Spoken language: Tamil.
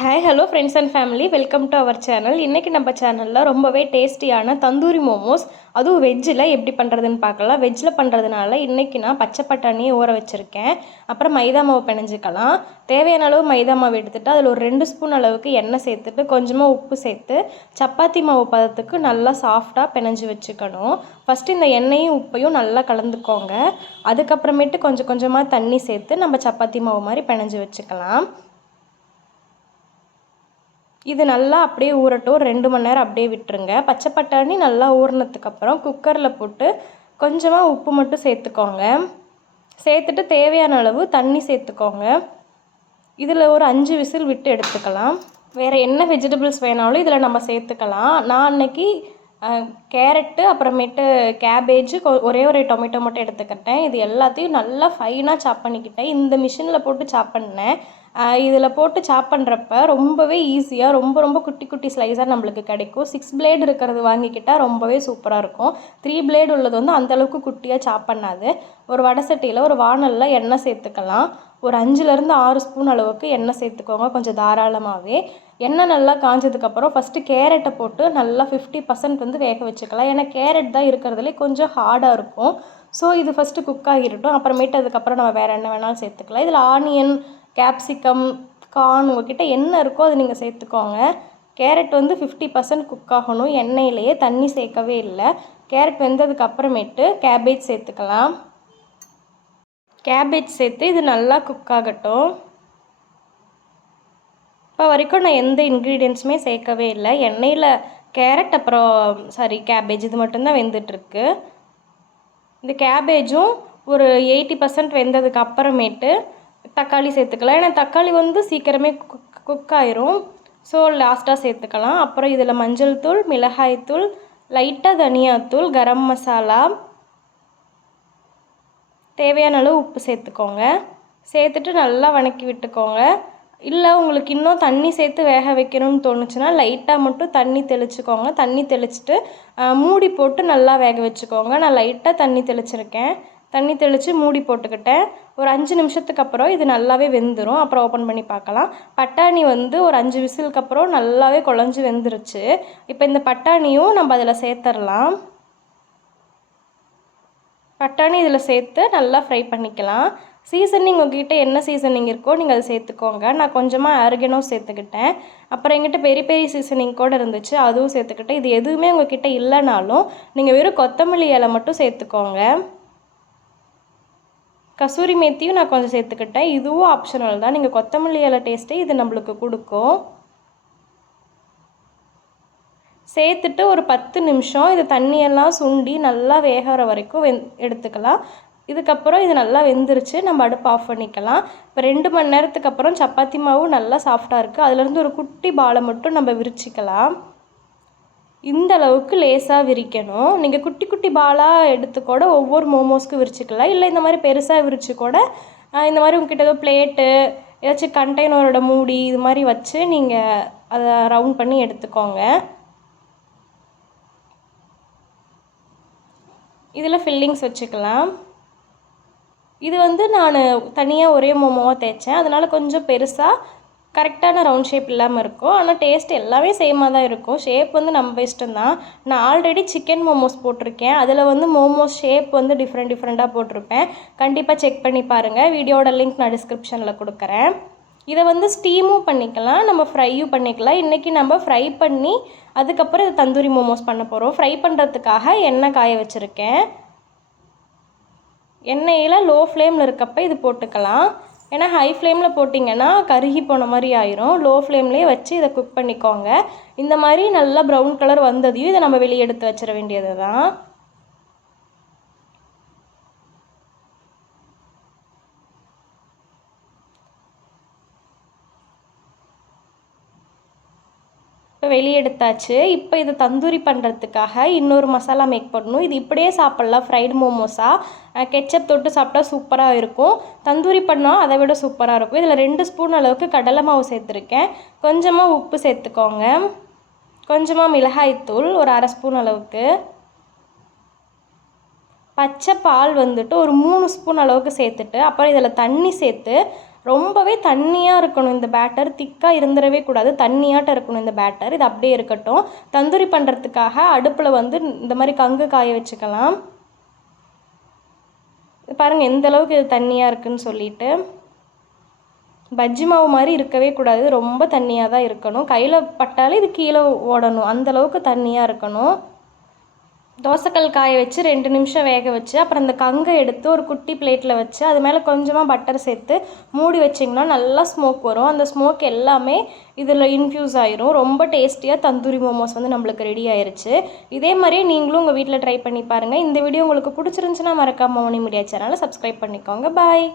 Hi hello friends and family welcome to our channel இன்றைக்கி நம்ம சேனலில் ரொம்பவே டேஸ்டியான தந்தூரி மோமோஸ் அதுவும் வெஜ்ஜில் எப்படி பண்ணுறதுன்னு பார்க்கலாம். வெஜ்ஜில் பண்ணுறதுனால இன்றைக்கி நான் பச்சை பட்டாணியை ஊற வச்சுருக்கேன். அப்புறம் மைதா மாவு பிணைஞ்சிக்கலாம். தேவையான அளவு மைதா மாவு எடுத்துகிட்டு அதில் ஒரு ரெண்டு ஸ்பூன் அளவுக்கு எண்ணெய் சேர்த்துட்டு கொஞ்சமாக உப்பு சேர்த்து சப்பாத்தி மாவு பதத்துக்கு நல்லா சாஃப்டாக பிணைஞ்சு வச்சுக்கணும். ஃபஸ்ட்டு இந்த எண்ணெயும் உப்பையும் நல்லா கலந்துக்கோங்க. அதுக்கப்புறமேட்டு கொஞ்சம் கொஞ்சமாக தண்ணி சேர்த்து நம்ம சப்பாத்தி மாவு மாதிரி பிணைஞ்சு வச்சுக்கலாம். இது நல்லா அப்படியே ஊறட்டும். ரெண்டு மணி நேரம் அப்படியே விட்டுருங்க. பச்சை பட்டாணி நல்லா ஊறினதுக்கப்புறம் குக்கரில் போட்டு கொஞ்சமாக உப்பு மட்டும் சேர்த்துக்கோங்க. சேர்த்துட்டு தேவையான அளவு தண்ணி சேர்த்துக்கோங்க. இதில் ஒரு அஞ்சு விசில் விட்டு எடுத்துக்கலாம். வேறு என்ன வெஜிடபிள்ஸ் வேணாலும் இதில் நம்ம சேர்த்துக்கலாம். நான் அன்னைக்கு கேரட்டு அப்புறமேட்டு கேபேஜு ஒரே ஒரு டொமேட்டோ மட்டும் எடுத்துக்கிட்டேன். இது எல்லாத்தையும் நல்லா ஃபைனாக சாப் பண்ணிக்கிட்டேன். இந்த மிஷினில் போட்டு சாப் பண்ணேன். இதில் போட்டு சாப் பண்ணுறப்ப ரொம்பவே ஈஸியாக ரொம்ப ரொம்ப குட்டி குட்டி ஸ்லைஸாக நம்மளுக்கு கிடைக்கும். சிக்ஸ் பிளேடு இருக்கிறது வாங்கிக்கிட்டால் ரொம்பவே சூப்பராக இருக்கும். த்ரீ பிளேடு உள்ளது வந்து அந்தளவுக்கு குட்டியாக சாப் பண்ணாது. ஒரு வடை சட்டியில் ஒரு வானலில் எண்ணெய் சேர்த்துக்கலாம். ஒரு அஞ்சுலேருந்து ஆறு ஸ்பூன் அளவுக்கு எண்ணெய் சேர்த்துக்கோங்க கொஞ்சம் தாராளமாகவே எண்ணெய் நல்லா காஞ்சதுக்கப்புறம் ஃபஸ்ட்டு கேரட்டை போட்டு நல்லா ஃபிஃப்டி பர்சன்ட் வந்து வேக வச்சுக்கலாம். ஏன்னா கேரட் தான் இருக்கிறதுலே கொஞ்சம் ஹார்டாக இருக்கும். ஸோ இது ஃபஸ்ட்டு குக் ஆகிடட்டும். அப்புறமேட்டு அதுக்கப்புறம் நம்ம வேறு என்ன வேணாலும் சேர்த்துக்கலாம். இதில் ஆனியன் கேப்சிகம் கார்ன் உங்ககிட்ட என்ன இருக்கோ அதை நீங்கள் சேர்த்துக்கோங்க. கேரட் வந்து ஃபிஃப்டி பர்சன்ட் குக் ஆகணும். எண்ணெயிலேயே தண்ணி சேர்க்கவே இல்லை. கேரட் வெந்ததுக்கு அப்புறமேட்டு கேபேஜ் சேர்த்துக்கலாம். கேபேஜ் சேர்த்து இது நல்லா குக் ஆகட்டும். இப்போ வரைக்கும் நான் எந்த இன்க்ரீடியன்ஸுமே சேர்க்கவே இல்லை. எண்ணெயில் கேரட் அப்புறம் சாரி கேபேஜ் இது மட்டும்தான் வெந்துட்டுருக்கு. இந்த கேபேஜும் ஒரு எயிட்டி பர்சன்ட் வெந்ததுக்கு அப்புறமேட்டு தக்காளி சேர்த்துக்கலாம். ஏன்னா தக்காளி வந்து சீக்கிரமே குக் குக் ஆயிரும். ஸோ லாஸ்ட்டாக சேர்த்துக்கலாம். அப்புறம் இதில் மஞ்சள் தூள் மிளகாய் தூள் லைட்டாக தனியாத்தூள் கரம் மசாலா. தேவையான அளவு உப்பு சேர்த்துக்கோங்க. சேர்த்துட்டு நல்லா வணக்கி விட்டுக்கோங்க. இல்லை உங்களுக்கு இன்னும் தண்ணி சேர்த்து வேக வைக்கணும்னு தோணுச்சுன்னா லைட்டாக மட்டும் தண்ணி தெளிச்சுக்கோங்க. தண்ணி தெளிச்சுட்டு மூடி போட்டு நல்லா வேக வச்சுக்கோங்க. நான் லைட்டாக தண்ணி தெளிச்சிருக்கேன். தண்ணி தெளித்து மூடி போட்டுக்கிட்டேன். ஒரு அஞ்சு நிமிஷத்துக்கு அப்புறம் இது நல்லாவே வெந்துடும் அப்புறம் ஓப்பன் பண்ணி பார்க்கலாம். பட்டாணி வந்து ஒரு அஞ்சு விசிலுக்கு அப்புறம் நல்லாவே குழஞ்சி வெந்துருச்சு. இப்போ இந்த பட்டாணியும் நம்ம அதில் சேர்த்துடலாம் பட்டாணி இதில் சேர்த்து நல்லா ஃப்ரை பண்ணிக்கலாம். சீசனிங் உங்ககிட்ட என்ன சீசனிங் இருக்கோ நீங்கள் அதை சேர்த்துக்கோங்க. நான் கொஞ்சமாக ஆர்கனோ சேர்த்துக்கிட்டேன். அப்புறம் எங்கிட்ட பெரிய பெரிய சீசனிங் கூட இருந்துச்சு. அதுவும் சேர்த்துக்கிட்டேன். இது எதுவுமே உங்ககிட்ட இல்லைனாலும் நீங்கள் வெறும் கொத்தமல்லி இலை மட்டும் சேர்த்துக்கோங்க. கசூரி மேத்தியும் நான் கொஞ்சம் சேர்த்துக்கிட்டேன். இதுவும் ஆப்ஷனல் தான். நீங்கள் கொத்தமல்லி இலை டேஸ்ட்டே இது நம்மளுக்கு கொடுக்கும். சேர்த்துட்டு ஒரு பத்து நிமிஷம் இது தண்ணியெல்லாம் சுண்டி நல்லா வேகிற வரைக்கும் வெந் எடுத்துக்கலாம். இதுக்கப்புறம் இது நல்லா வெந்துருச்சு. நம்ம அடுப்பு ஆஃப் பண்ணிக்கலாம். இப்போ ரெண்டு மணி நேரத்துக்கு அப்புறம் சப்பாத்தி மாவும் நல்லா சாஃப்டாக இருக்குது அதுலேருந்து ஒரு குட்டி பாலை மட்டும் நம்ம விரிச்சிக்கலாம். இந்த அளவுக்கு லேசாக விரிக்கணும். நீங்கள் குட்டி குட்டி பாலாக எடுத்து கூட ஒவ்வொரு மோமோஸ்க்கு விரிச்சிக்கலாம். இல்லை இந்த மாதிரி பெருசாக விரித்து கூட இந்த மாதிரி உங்ககிட்ட ஏதோ பிளேட்டு ஏதாச்சும் கண்டெய்னரோட மூடி இது மாதிரி வச்சு நீங்கள் அதை ரவுண்ட் பண்ணி எடுத்துக்கோங்க. இதில் ஃபில்லிங்ஸ் வச்சுக்கலாம். இது வந்து நான் தனியாக ஒரே மோமோவாக தேய்ச்சேன். அதனால் கொஞ்சம் பெருசாக கரெக்டான ரவுண்ட் ஷேப் இல்லாமல் இருக்கும். ஆனால் டேஸ்ட் எல்லாமே சேமாக தான் இருக்கும். ஷேப் வந்து நம்ம இஷ்டம் தான் நான் ஆல்ரெடி சிக்கன் மோமோஸ் போட்டிருக்கேன். அதில் வந்து மோமோஸ் ஷேப் வந்து டிஃப்ரெண்ட் டிஃப்ரெண்ட்டாக போட்டிருப்பேன். கண்டிப்பாக செக் பண்ணி பாருங்கள் வீடியோட லிங்க் நான் டிஸ்கிரிப்ஷனில் கொடுக்குறேன். இதை வந்து ஸ்டீமும் பண்ணிக்கலாம். நம்ம ஃப்ரையும் பண்ணிக்கலாம். இன்றைக்கி நம்ம ஃப்ரை பண்ணி அதுக்கப்புறம் இது தந்தூரி மோமோஸ் பண்ண போகிறோம் ஃப்ரை பண்ணுறதுக்காக எண்ணெய் காய வச்சுருக்கேன். எண்ணெயில் லோ ஃப்ளேமில் இருக்கப்போ இது போட்டுக்கலாம். ஏன்னா ஹை ஃப்ளேமில் போட்டிங்கன்னா கருகி போன மாதிரி ஆயிரும். லோ ஃப்ளேம்லேயே வச்சு இதை குக் பண்ணிக்கோங்க. இந்த மாதிரி நல்லா ப்ரௌன் கலர் வந்ததையும் இதை நம்ம வெளியே எடுத்து வச்சிட வேண்டியது தான் இப்போ வெளியே எடுத்தாச்சு இப்போ இது தந்தூரி பண்ணுறதுக்காக இன்னொரு மசாலா மேக் பண்ணணும். இது இப்படியே சாப்பிட்லாம். ஃப்ரைடு மோமோஸா கெச்சப் தொட்டு சாப்பிட்டா சூப்பராக இருக்கும். தந்தூரி பண்ணால் அதை விட சூப்பராக இருக்கும். இதில் ரெண்டு ஸ்பூன் அளவுக்கு கடலை மாவு சேர்த்துருக்கேன். கொஞ்சமாக உப்பு சேர்த்துக்கோங்க. கொஞ்சமாக மிளகாய்த்தூள் ஒரு அரை ஸ்பூன் அளவுக்கு. பச்சை பால் வந்துட்டு ஒரு மூணு ஸ்பூன் அளவுக்கு சேர்த்துட்டு அப்புறம் இதில் தண்ணி சேர்த்து ரொம்பவே தண்ணியாக இருக்கணும் இந்த பேட்டர் திக்காக இருந்துடவே கூடாது. தண்ணியாட்ட இருக்கணும் இந்த பேட்டர் இது அப்படியே இருக்கட்டும். தந்தூரி பண்ணுறதுக்காக அடுப்பில் வந்து இந்த மாதிரி கங்கு காய வச்சுக்கலாம். பாருங்கள் எந்த அளவுக்கு இது தண்ணியாக இருக்குன்னு சொல்லிட்டு. பஜ்ஜி மாவு மாதிரி இருக்கவே கூடாது. ரொம்ப தண்ணியாக தான் இருக்கணும். கையில் பட்டாலே இது கீழே ஓடணும். அந்தளவுக்கு தண்ணியாக இருக்கணும். தோசைக்கல் காய வச்சு ரெண்டு நிமிஷம் வேக வச்சு அப்புறம் அந்த கங்கை எடுத்து ஒரு குட்டி பிளேட்டில் வச்சு அது மேலே கொஞ்சமாக பட்டர் சேர்த்து மூடி வச்சிங்கன்னா நல்லா ஸ்மோக் வரும். அந்த ஸ்மோக் எல்லாமே இதில் இன்ஃப்யூஸ் ஆயிரும். ரொம்ப டேஸ்டியாக தந்தூரி மோமோஸ் வந்து நம்மளுக்கு ரெடி ஆயிருச்சு. இதே மாதிரியே நீங்களும் உங்கள் வீட்டில் ட்ரை பண்ணி பாருங்கள் இந்த வீடியோ உங்களுக்கு பிடிச்சிருந்துச்சுன்னா மறக்காம மோனி மீடியா சேனலை சப்ஸ்கிரைப் பண்ணிக்கோங்க. பாய்